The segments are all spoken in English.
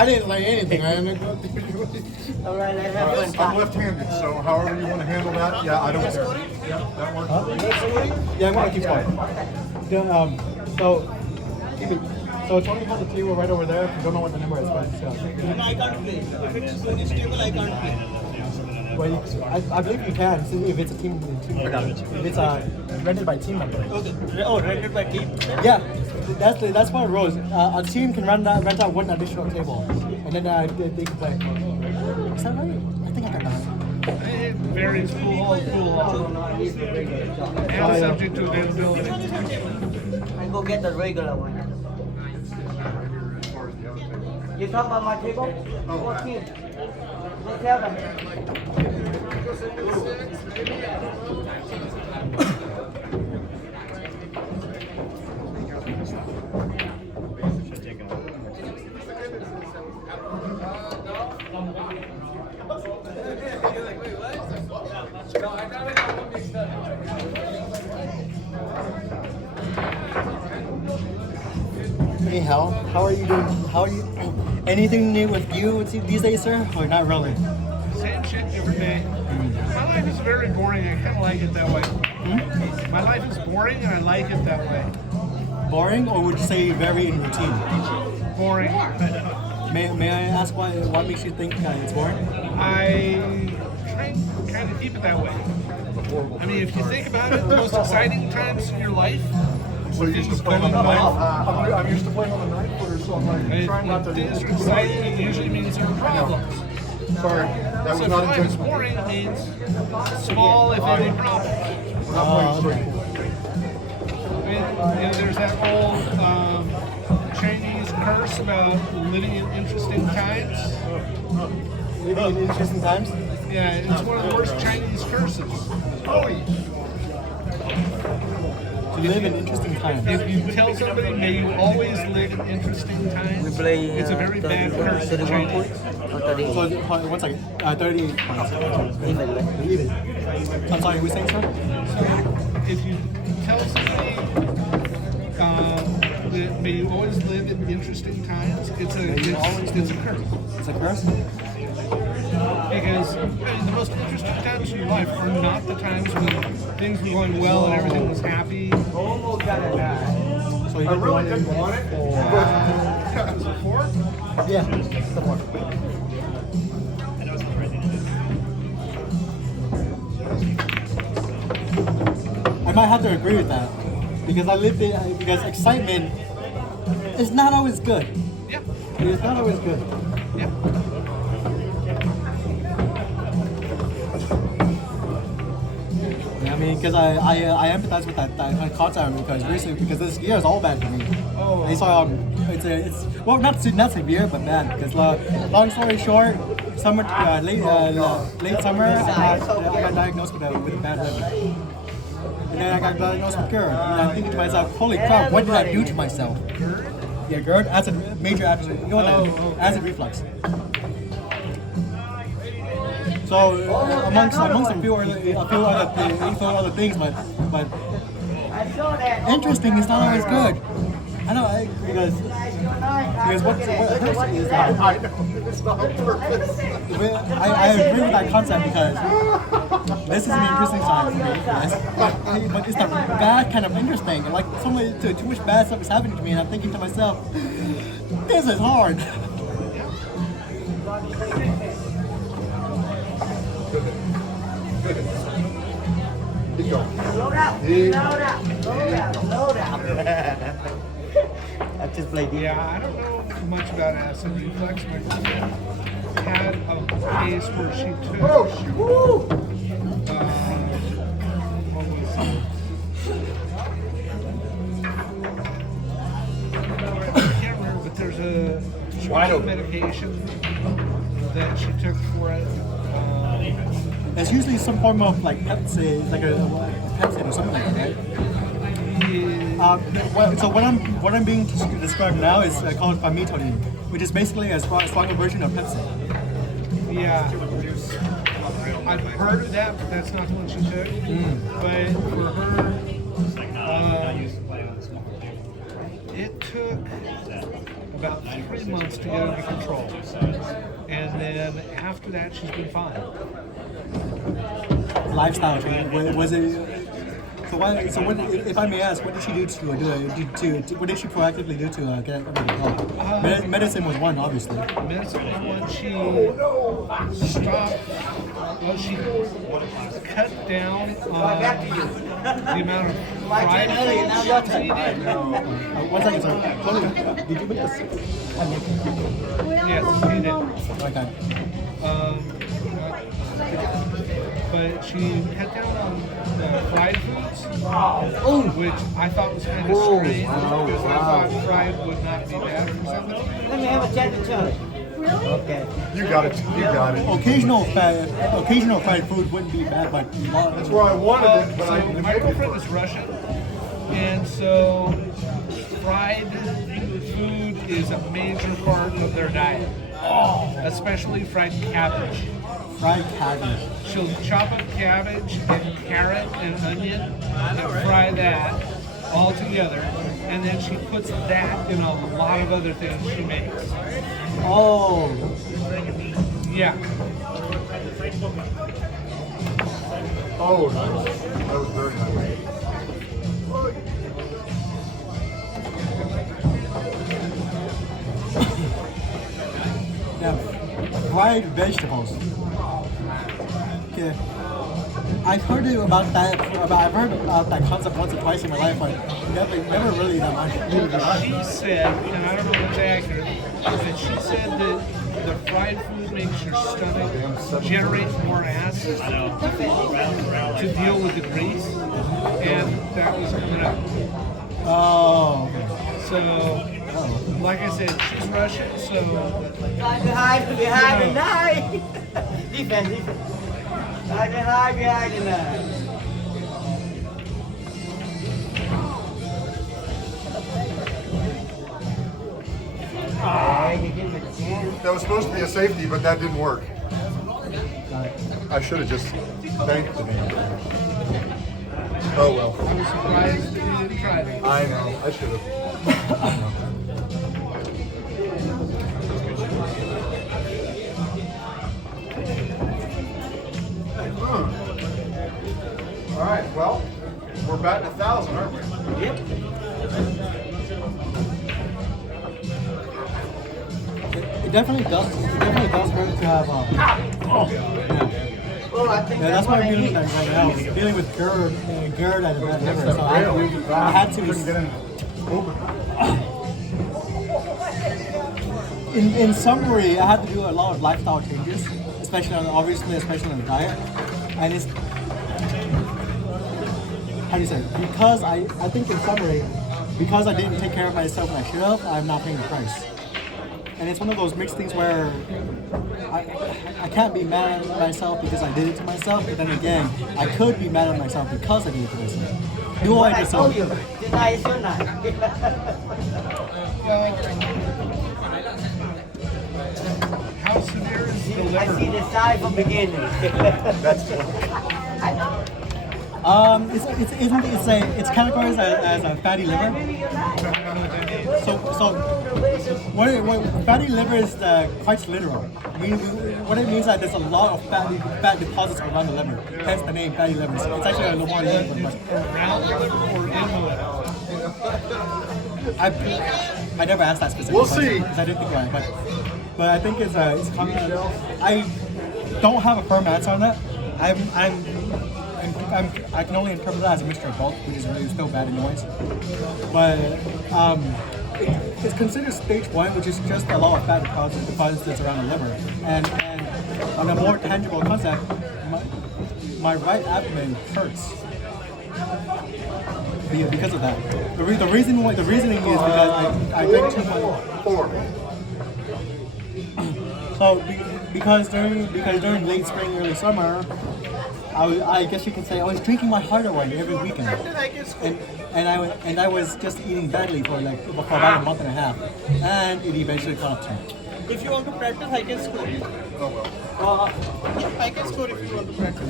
I didn't like anything. I didn't go All right, let's have I'm fun. left-handed, so however you want to handle that, yeah, I don't care. Yeah, that works. Yeah, I'm gonna keep scoring. Yeah, so Tony has a table right over there. If you don't know what the number is, but it's, No, I can't play. If it is stable, I can't play. well, I believe you can if it's a team if it's rented by team member. Okay. Oh, rented by team. Yeah, that's what it rules. A team can rent out one additional table, and then they can play. Is that right? I think I got that. It varies pool to pool, and subject to availability. I go get the regular one. You talk about my table? 14. Go tell them. Hey Hal, how are you doing? How are you? Anything new with you these days, sir? Or not really? Same shit every day. My life is very boring. I kind of like it that way. My life is boring, and I like it that way. Boring, or would you say very in routine? Boring. May I ask what makes you think it's boring? I try and kind of keep it that way. I mean, if you think about it, the most exciting times in your life. So you used to play on the knife? I'm used to playing on the knife footer, so I'm like trying not to. Things are exciting. It usually means there are problems. Sorry, that was So if not your life is intentional. boring, it means small, if any, problems. We're not playing straight. And there's that old Chinese curse about living in interesting times. Living in interesting times? Yeah, it's one of the worst Chinese curses. To live in interesting times. If you tell somebody, may you always live in interesting times, We play. it's a very bad curse in 31 Chinese. points. Or 38. So, 1 second. 38 points. Even, right? Even. I'm sorry, who was saying so? If you tell somebody that may you always live in interesting times, it's a curse. It's a curse? Because I mean, the most interesting times in your life are not the times when things were going well and everything was happy. Almost got it now. So you I really didn't want it. Was it 4? Yeah, it's the one. I might have to agree with that because because excitement is not always good. Yeah. It's not always good. Yeah. I mean, because I empathize with that concept because recently because this year is all bad for me. Oh. And so it's well not severe but bad because long story short, late summer I got diagnosed with a bad liver. And then I got diagnosed with GERD. And I'm thinking to myself, holy crap, what did I do to myself? Yeah, GERD, major acid, you know what that is? Acid reflux. So amongst a few other things, but I saw that. interesting is not always good. I know because what hurts is that I know, it's not on purpose. I agree with that concept because this is an interesting time for me, guys. But it's the bad kind of interesting. Like too much bad stuff is happening to me, and I'm thinking to myself, this is hard. Keep going. Load up. Load up. Load up. Load up. I just played it. Yeah, I don't know much about acid reflux. My girlfriend had a case where she took. Oh, shoot. What was it? I can't remember, but there's a medication that she took for it. There's usually some form of like Pepsi, like a Pepsi or something like that, right? So what I'm being described now is called famotidine, which is basically a stronger version of Pepsi. Yeah. I've heard of that, but that's not the one she took. But for her, it took about 3 months to get under control. And then after that, she's been fine. Lifestyle change. Was it? So what? If I may ask, what did she do to what did she proactively do to get everything going? Medicine was one, obviously. Medicine was one. She stopped. Well, she cut down the amount of fried food she was eating. 1 second, sir. Tony, did you make this? Yes, she did. Okay. But she cut down on the fried foods, which I thought was kind of strange because I thought fried would not be bad for somebody. Let me have a chat to Todd. Okay. You got it. You got it. Occasional fried food wouldn't be bad, but That's why I wanted it, but So I my girlfriend is Russian, and so fried food is a major part of their diet, especially fried cabbage. fried cabbage. She'll chop up cabbage and carrot and onion and fry that all together, and then she puts that in a lot of other things she makes. Oh, Yeah. Oh, nice. That was very nice. yeah. Fried vegetables. Okay. I've heard about that. I've heard about that concept once or twice in my life, but never really that much. She said, and I don't know if it's accurate, but she said that the fried food makes your stomach generate more acid to deal with the grease, and that was enough. Oh. So, like I said, she's Russian, so Behind the knife. Defense. Hide behind the knife. Hey, you give it a chance. That was supposed to be a safety, but that didn't work. I should have just thanked the man. Oh well. I was surprised that you didn't try that. I know. I should have. All right. Well, we're batting 1,000, aren't we? Yep. It definitely does. It definitely does hurt to have. Well, I think Yeah, that's why what I'm I dealing need. with that right now. Dealing with GERD and a bad liver. So I had to. Couldn't get in. Open. In summary, I had to do a lot of lifestyle changes, especially on the diet, and it's how do you say it? Because I think in summary, because I didn't take care of myself when I should have, I'm not paying the price. And it's one of those mixed things where I can't be mad at myself because I did it to myself, but then again, I could be mad at myself because I did it to myself. Do What I I told deserve? you, deny is your knife. How severe is the I liver? see the side from beginning. That's I know. It's categorized as a fatty liver. So what fatty liver is quite literal. What it means is that there's a lot of fat deposits around the liver. Hence the name fatty liver. It's actually a more liver. Around the liver or in the liver? I never asked that specifically. We'll see. Because I didn't think about it, but I think it's common. I don't have a firm answer on that. I can only interpret that as a mixture of both, which is really still bad in noise. But it's considered stage 1, which is just a lot of fat deposits around the liver. And on a more tangible concept, my right abdomen hurts because of that. The reasoning is because I drink too much. 4. So because during late spring, early summer, I guess you could say I was drinking my heart away every weekend, and I was just eating badly for about a month and a half, and it eventually caught up to me. If you want to practice, I can score you. I can score if you want to practice.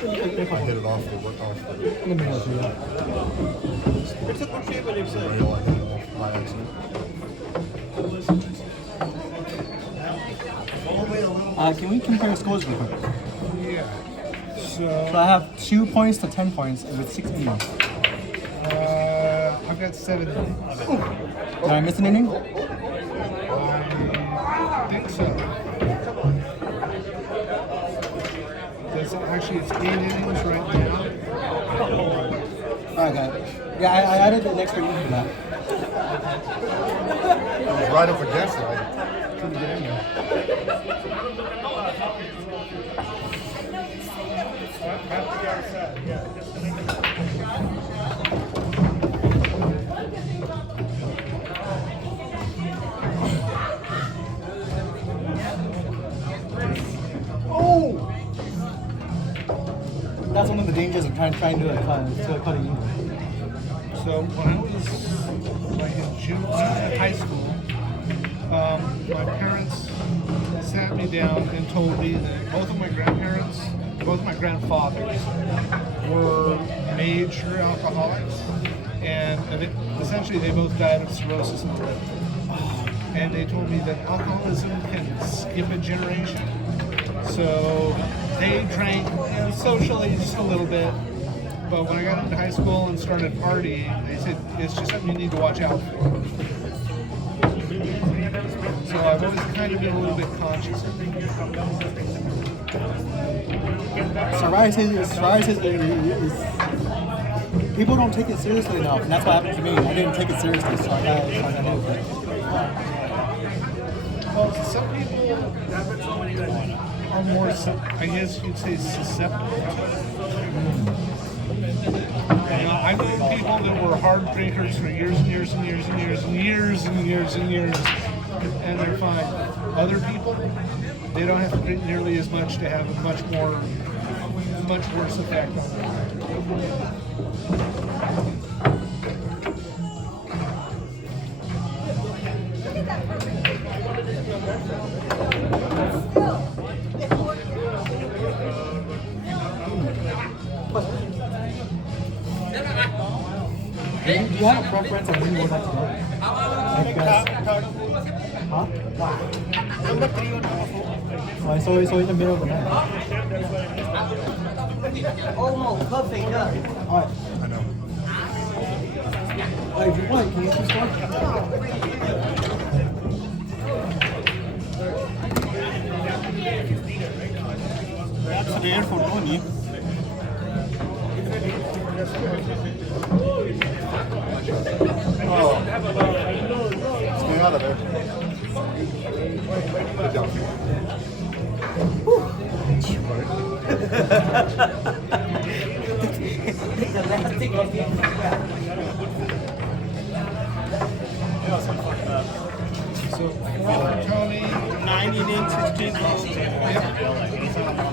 If I hit it off, it went off. Let me go through that. It's a good shape, but it's I hit it off by accident. Can we compare scores real quick? Yeah. So I have 2 points to 10 points with 6 innings. I've got 7 innings. Did I miss an inning? I think so. Actually, it's 8 innings right now. Alright, got it. Yeah, I added an extra inning for that. It was right up against it. I couldn't get in there. Oh! That's one of the dangers of trying to cut a unit. So when I was like in high school, my parents sat me down and told me that both my grandfathers were major alcoholics, and essentially they both died of cirrhosis of the liver. And they told me that alcoholism can skip a generation. So they drank socially just a little bit, but when I got into high school and started partying, they said it's just something you need to watch out for. So I've always kind of been a little bit conscious of it. Psoriasis is people don't take it seriously enough, and that's what happened to me. I didn't take it seriously, so I got help. Well, some people are more, I guess you'd say, susceptible to it. I've known people that were hard drinkers for years and years and years and years and years and years and years, and they're fine. Other people, they don't have to drink nearly as much to have a much worse effect on them. Do you have a preference on who you would like to go? Huh? Number 3 or number 4? So in the middle of the night. Almost perfect, huh? Alright. I know. If you want, can you just start? That's rare for Tony. Oh. Stay out of there. Good job. The last thing I did. So, Tony, 9 innings, 16 balls. yep.